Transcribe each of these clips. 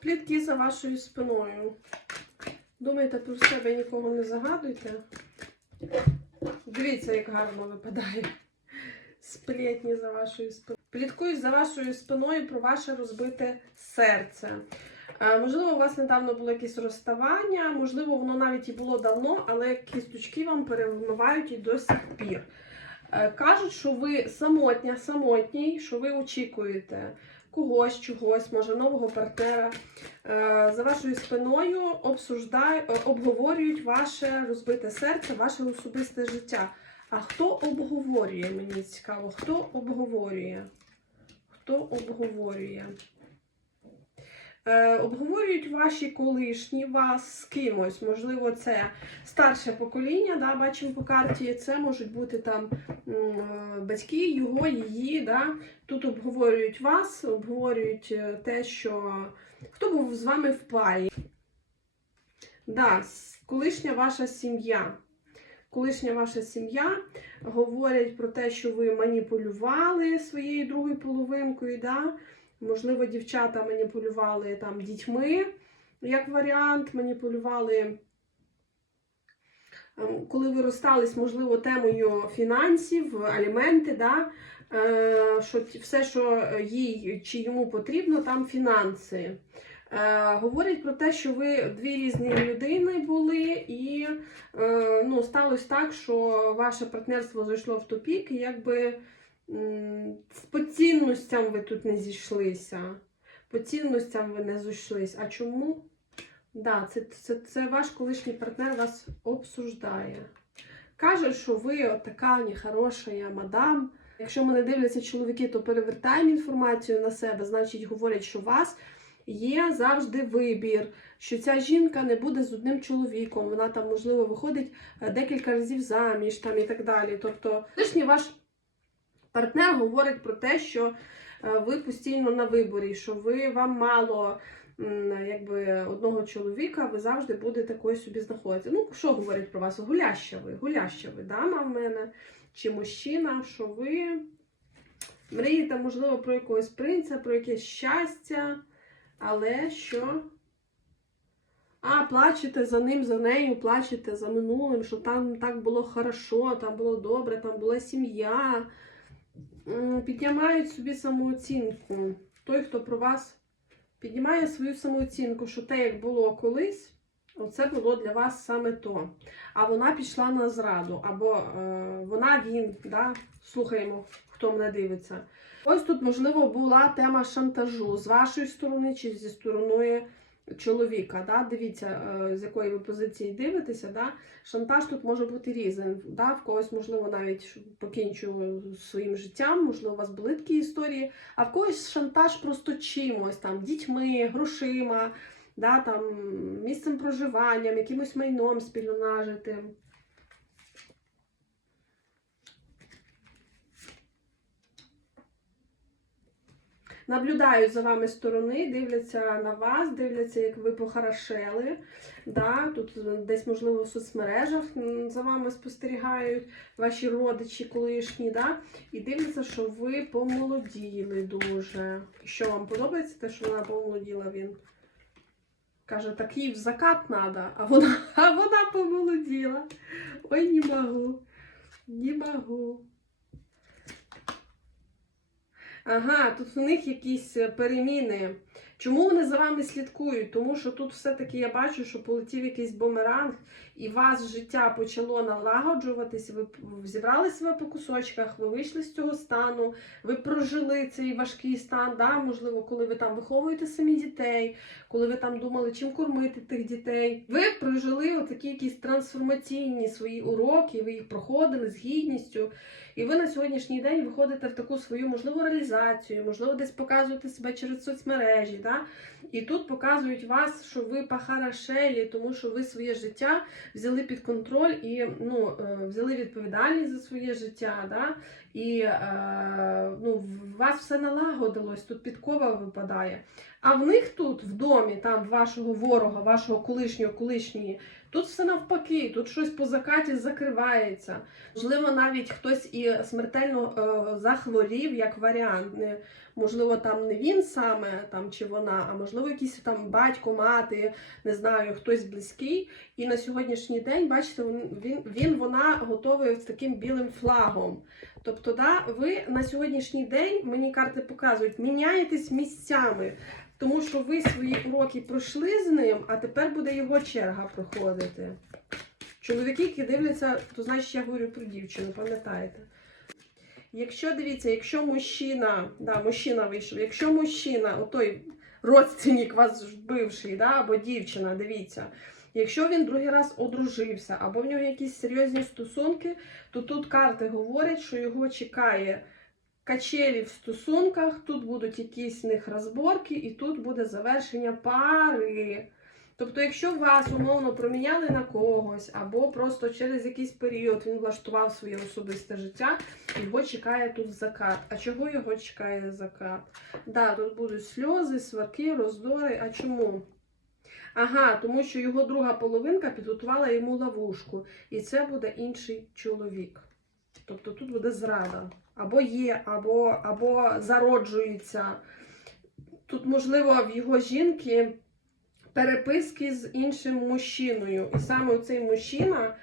Плітки за вашою спиною. Думайте про себе, нікого не загадуйте. Дивіться, як гарно випадає. Сплетні за вашою спиною. Пліткують за вашою спиною про ваше розбите серце. Е, Можливо, у вас недавно було якесь розставання, можливо, воно навіть і було давно, але кісточки вам перемивають і до сих пір. Е, Кажуть, що ви самотня, самотній, що ви очікуєте когось, чогось, може, нового партнера. Е, За вашою спиною е, обговорюють ваше розбите серце, ваше особисте життя. А хто обговорює? Мені цікаво, хто обговорює? Хто обговорює? Е, обговорюють ваші колишні вас з кимось. Можливо, це старше покоління, да, бачимо по карті. Це можуть бути там е, батьки, його, її. Да. Тут обговорюють вас, обговорюють е, те, що хто був з вами в парі. Да, колишня ваша сім'я. Колишня ваша сім'я говорять про те, що ви маніпулювали своєю другою половинкою. Да? Можливо, дівчата маніпулювали там дітьми, як варіант, маніпулювали, ем, коли ви розстались, можливо, темою фінансів, аліменти, да? е, що все, що їй чи йому потрібно, там фінанси. Е, говорять про те, що ви дві різні людини були, і е, ну, сталося так, що ваше партнерство зайшло в тупік, і якби по цінностям ви тут не зійшлися. По цінностям ви не зійшлись. А чому? Да, це, це, це ваш колишній партнер вас обсуждає. Каже, що ви от така нехороша мадам. Якщо мене дивляться чоловіки, то перевертаємо інформацію на себе, значить говорять, що у вас є завжди вибір, що ця жінка не буде з одним чоловіком, вона там, можливо, виходить е, декілька разів заміж там і так далі. Тобто, лишній ваш партнер говорить про те, що е, ви постійно на виборі, що ви вам мало якби, одного чоловіка, ви завжди будете такою собі знаходити. Ну, що говорять про вас? Гуляща ви, гуляща ви, дама в мене, чи мужчина, що ви мрієте, можливо, про якогось принца, про якесь щастя, але що. А, плачете за ним, за нею, плачете за минулим, що там так було хорошо, там було добре, там була сім'я. Піднімають собі самооцінку. Той, хто про вас піднімає свою самооцінку, що те, як було колись, оце було для вас саме то. А вона пішла на зраду, або е, вона він, да? слухаємо, хто мене дивиться. Ось тут, можливо, була тема шантажу з вашої сторони чи зі сторони чоловіка. Да? Дивіться, е, з якої ви позиції дивитеся. Да? Шантаж тут може бути різним. Да? В когось, можливо, навіть покінчу своїм життям, можливо, у вас були такі історії, а в когось шантаж просто чимось, там, дітьми, грошима, да? там, місцем проживання, якимось майном спільно нажитим. Наблюдають за вами сторони, дивляться на вас, дивляться, як ви похорошели. Да, тут десь, можливо, в соцмережах за вами спостерігають ваші родичі колишні, да, і дивляться, що ви помолоділи дуже. Що вам подобається, те, що вона помолоділа він? Каже, так їй в закат треба, а вона, а вона помолоділа. Ой, не можу, не можу. Ага, тут у них якісь е, переміни. Чому вони за вами слідкують? Тому що тут все-таки я бачу, що полетів якийсь бумеранг, і вас життя почало налагоджуватись, ви зібрали себе по кусочках, ви вийшли з цього стану, ви прожили цей важкий стан, да? можливо, коли ви там виховуєте самі дітей, коли ви там думали, чим кормити тих дітей. Ви прожили отакі якісь трансформаційні свої уроки, ви їх проходили з гідністю. І ви на сьогоднішній день виходите в таку свою можливо реалізацію, можливо, десь показуєте себе через соцмережі. Да? І тут показують вас, що ви похорошелі, тому що ви своє життя взяли під контроль і ну, е, взяли відповідальність за своє життя. Да? і е, ну, вас все налагодилось, тут підкова випадає. А в них тут, в домі, там вашого ворога, вашого колишнього, колишньої, тут все навпаки, тут щось по закаті закривається. Можливо, навіть хтось і смертельно е, захворів, як варіант. Не, можливо, там не він саме там, чи вона, а можливо, якийсь там батько, мати, не знаю, хтось близький. І на сьогоднішній день, бачите, він, він вона готовий з таким білим флагом. Тобто, да, ви на сьогоднішній день, мені карти показують, міняєтесь місцями. Тому що ви свої уроки пройшли з ним, а тепер буде його черга проходити. Чоловіки, які дивляться, то значить я говорю про дівчину, пам'ятаєте? Якщо дивіться, якщо мужчина, да, мужчина вийшов, якщо мужчина, отой родственник вас бивший, да, або дівчина, дивіться, якщо він другий раз одружився, або в нього якісь серйозні стосунки, то тут карти говорять, що його чекає качелі в стосунках, тут будуть якісь них розборки, і тут буде завершення пари. Тобто, якщо вас умовно проміняли на когось, або просто через якийсь період він влаштував своє особисте життя, його чекає тут закат. А чого його чекає закат? Да, тут будуть сльози, сварки, роздори. А чому? Ага, тому що його друга половинка підготувала йому ловушку, і це буде інший чоловік. Тобто тут буде зрада. Або є, або, або зароджується. Тут, можливо, в його жінки переписки з іншим мужчиною. І саме цей мужчина,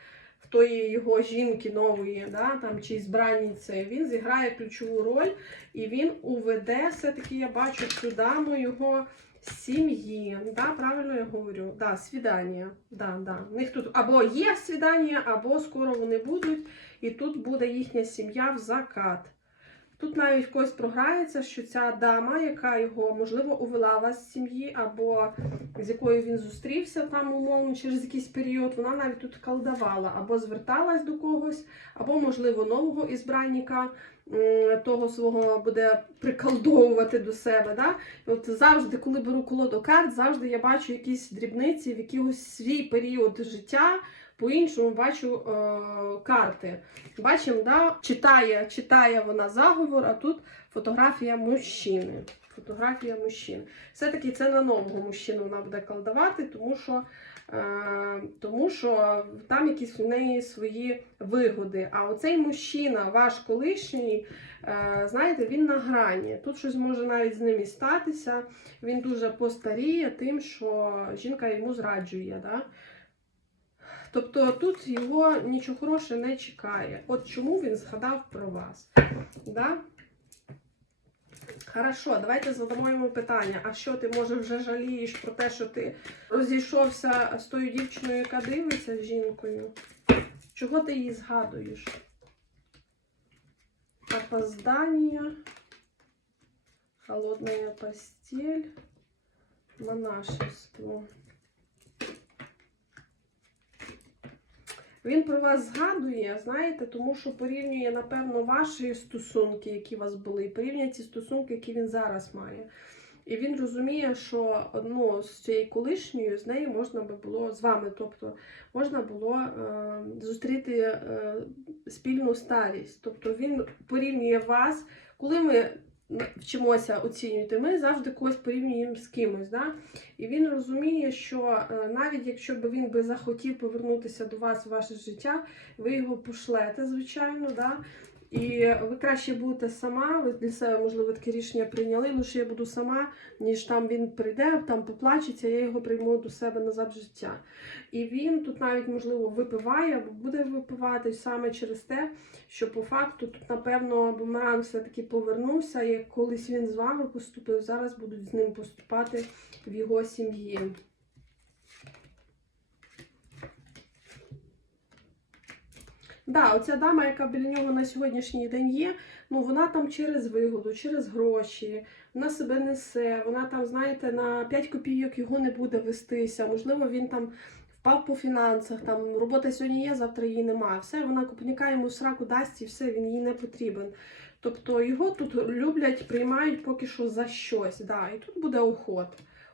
в тої його жінки нової, да, там, чи збранниці, він зіграє ключову роль, і він уведе, все-таки я бачу цю даму його сім'ї. Да, правильно я говорю? Да, свідання. Да, да. Них тут або є свідання, або скоро вони будуть, і тут буде їхня сім'я в закат. Тут навіть когось програється, що ця дама, яка його, можливо, увела вас з сім'ї, або з якою він зустрівся там умовно через якийсь період, вона навіть тут колдувала, або зверталась до когось, або, можливо, нового ізбранника того свого буде приколдовувати до себе. Да? От завжди, коли беру колоду карт, завжди я бачу якісь дрібниці в якийсь свій період життя. По-іншому бачу е, карти. Бачимо, да, читає, читає вона заговор, а тут фотографія мужчини. Фотографія мужчин. Все-таки це на нового мужчину вона буде колдувати, тому що, е, тому що там якісь у неї свої вигоди. А оцей мужчина, ваш колишній, е, знаєте, він на грані. Тут щось може навіть з ним і статися. Він дуже постаріє тим, що жінка йому зраджує. Да? Тобто тут його нічого хорошого не чекає. От чому він згадав про вас. Да? Хорошо, давайте задамо йому питання. А що ти може вже жалієш про те, що ти розійшовся з тою дівчиною, яка дивиться з жінкою? Чого ти її згадуєш? Опоздання, холодная постель, монашество. Він про вас згадує, знаєте, тому що порівнює, напевно, ваші стосунки, які у вас були, і порівнює ці стосунки, які він зараз має. І він розуміє, що ну, з цією колишньою з нею можна би було з вами, тобто можна було е, зустріти е, спільну старість. Тобто він порівнює вас, коли ми вчимося оцінювати, ми завжди когось порівнюємо з кимось. Да? І він розуміє, що е, навіть якщо б він би захотів повернутися до вас в ваше життя, ви його пошлете, звичайно. Да? І ви краще будете сама, ви для себе, можливо, таке рішення прийняли, ну що я буду сама, ніж там він прийде, там поплачеться, я його прийму до себе назад в життя. І він тут навіть, можливо, випиває або буде випивати саме через те, що по факту тут, напевно, бумеранг все-таки повернувся, як колись він з вами поступив, зараз будуть з ним поступати в його сім'ї. Да, оця дама, яка біля нього на сьогоднішній день є, ну вона там через вигоду, через гроші, вона себе несе, вона там, знаєте, на 5 копійок його не буде вестися. Можливо, він там впав по фінансах, там робота сьогодні є, завтра її немає. Все, вона копніка йому сраку дасть і все, він їй не потрібен. Тобто його тут люблять, приймають поки що за щось. Да, І тут буде охот.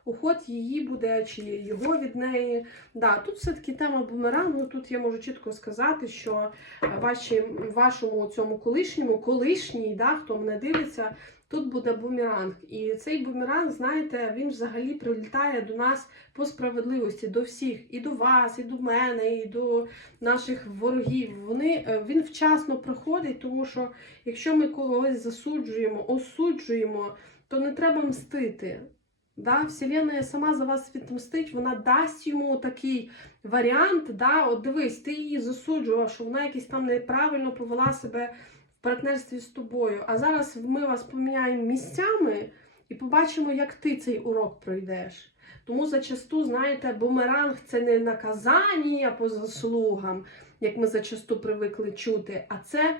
Уход її буде, чи його від неї. Да, тут все-таки тема бумерангу. Тут я можу чітко сказати, що е, ваші, вашому цьому колишньому, колишній, да, хто мене дивиться, тут буде бумеранг. І цей бумеранг, знаєте, він взагалі прилітає до нас по справедливості, до всіх, і до вас, і до мене, і до наших ворогів. Вони, е, він вчасно проходить, тому що якщо ми когось засуджуємо, осуджуємо, то не треба мстити. Да? Вселенная сама за вас відмстить, вона дасть йому такий варіант. Да? От дивись, ти її засуджував, що вона якось там неправильно повела себе в партнерстві з тобою. А зараз ми вас поміняємо місцями і побачимо, як ти цей урок пройдеш. Тому зачасту, знаєте, бумеранг це не наказання по заслугам, як ми зачасту привикли чути, а це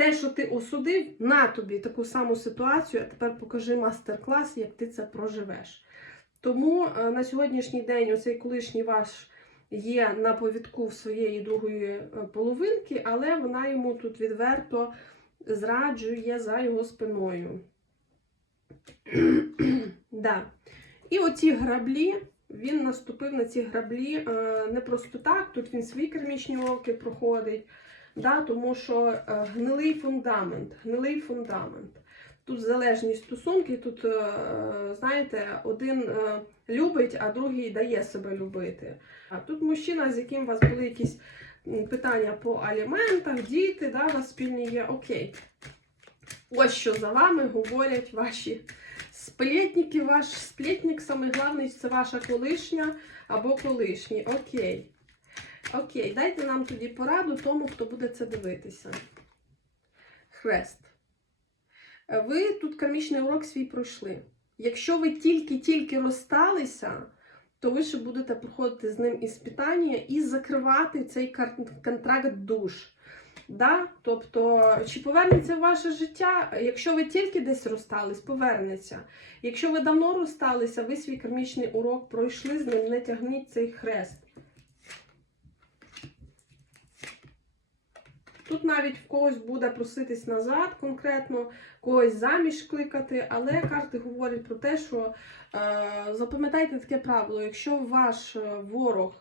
те, що ти осудив, на тобі таку саму ситуацію, а тепер покажи мастер-клас, як ти це проживеш. Тому е, на сьогоднішній день оцей колишній ваш є на повідку в своєї другої е, половинки, але вона йому тут відверто зраджує за його спиною. да. І оці граблі, він наступив на ці граблі е, не просто так, тут він свої кермічні уроки проходить. Да, тому що е, гнилий фундамент, гнилий фундамент. Тут залежні стосунки, тут, е, знаєте, один е, любить, а другий дає себе любити. А тут мужчина, з яким у вас були якісь питання по аліментах, діти, да, у вас спільні є, окей. Ось що за вами говорять ваші сплетники. Ваш сплетник, самий головний, це ваша колишня або колишній. Окей. Окей, дайте нам тоді пораду тому, хто буде це дивитися. Хрест. Ви тут кармічний урок свій пройшли. Якщо ви тільки-тільки розсталися, то ви ще будете проходити з ним іспитання і закривати цей контракт душ. Да? Тобто, чи повернеться в ваше життя, якщо ви тільки десь розстались, повернеться. Якщо ви давно розсталися, ви свій кармічний урок пройшли з ним, не тягніть цей хрест. Тут навіть в когось буде проситись назад конкретно, когось заміж кликати, але карти говорять про те, що е, запам'ятайте таке правило, якщо ваш е, ворог,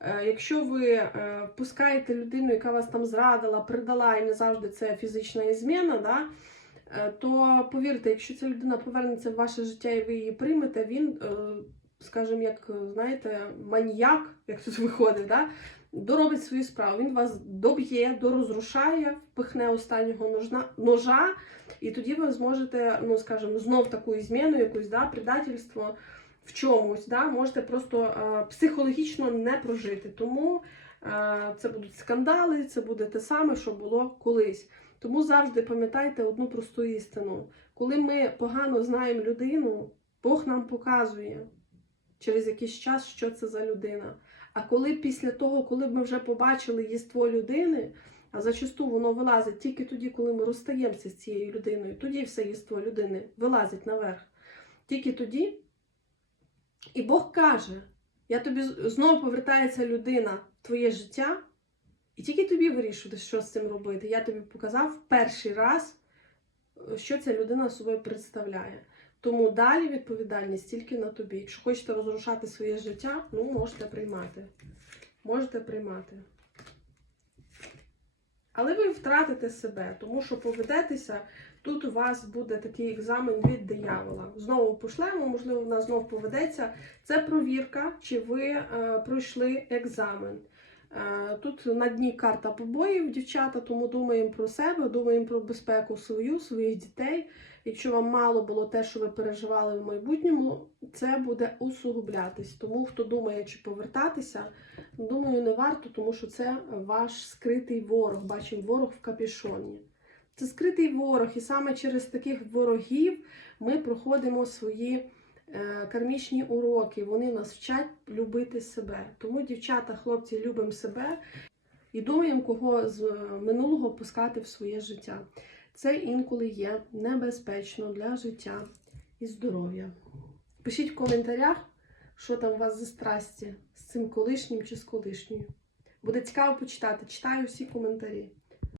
е, якщо ви е, пускаєте людину, яка вас там зрадила, предала, і не завжди це фізична ізміна, да, е, то повірте, якщо ця людина повернеться в ваше життя і ви її приймете, він, е, скажімо, як знаєте, маніяк, як тут виходить, да, доробить свою справу. Він вас доб'є, дорозрушає, впихне останнього ножна, ножа, і тоді ви зможете, ну скажімо, знов таку зміну, якусь да, предательство в чомусь, да, можете просто е, психологічно не прожити. Тому е, це будуть скандали, це буде те саме, що було колись. Тому завжди пам'ятайте одну просту істину. Коли ми погано знаємо людину, Бог нам показує через якийсь час, що це за людина. А коли після того, коли ми вже побачили єство людини, а зачасту воно вилазить тільки тоді, коли ми розстаємося з цією людиною, тоді все єство людини вилазить наверх. Тільки тоді. І Бог каже: я тобі знову повертається людина в твоє життя, і тільки тобі вирішувати, що з цим робити. Я тобі показав перший раз, що ця людина собою представляє. Тому далі відповідальність тільки на тобі. Якщо хочете розрушати своє життя, ну можете приймати. Можете приймати. Але ви втратите себе, тому що поведетеся, тут у вас буде такий екзамен від диявола. Знову пошлемо, можливо, вона знов поведеться. Це провірка, чи ви е, пройшли екзамен. Е, Тут на дні карта побоїв, дівчата, тому думаємо про себе, думаємо про безпеку свою, своїх дітей. Якщо вам мало було те, що ви переживали в майбутньому, це буде усугублятись. Тому хто думає, чи повертатися, думаю, не варто, тому що це ваш скритий ворог. Бачимо, ворог в капішоні. Це скритий ворог, і саме через таких ворогів ми проходимо свої е, кармічні уроки. Вони нас вчать любити себе. Тому, дівчата, хлопці, любимо себе і думаємо, кого з е, минулого пускати в своє життя. Це інколи є небезпечно для життя і здоров'я. Пишіть в коментарях, що там у вас за страсті з цим колишнім чи з колишньою. Буде цікаво почитати. Читаю всі коментарі.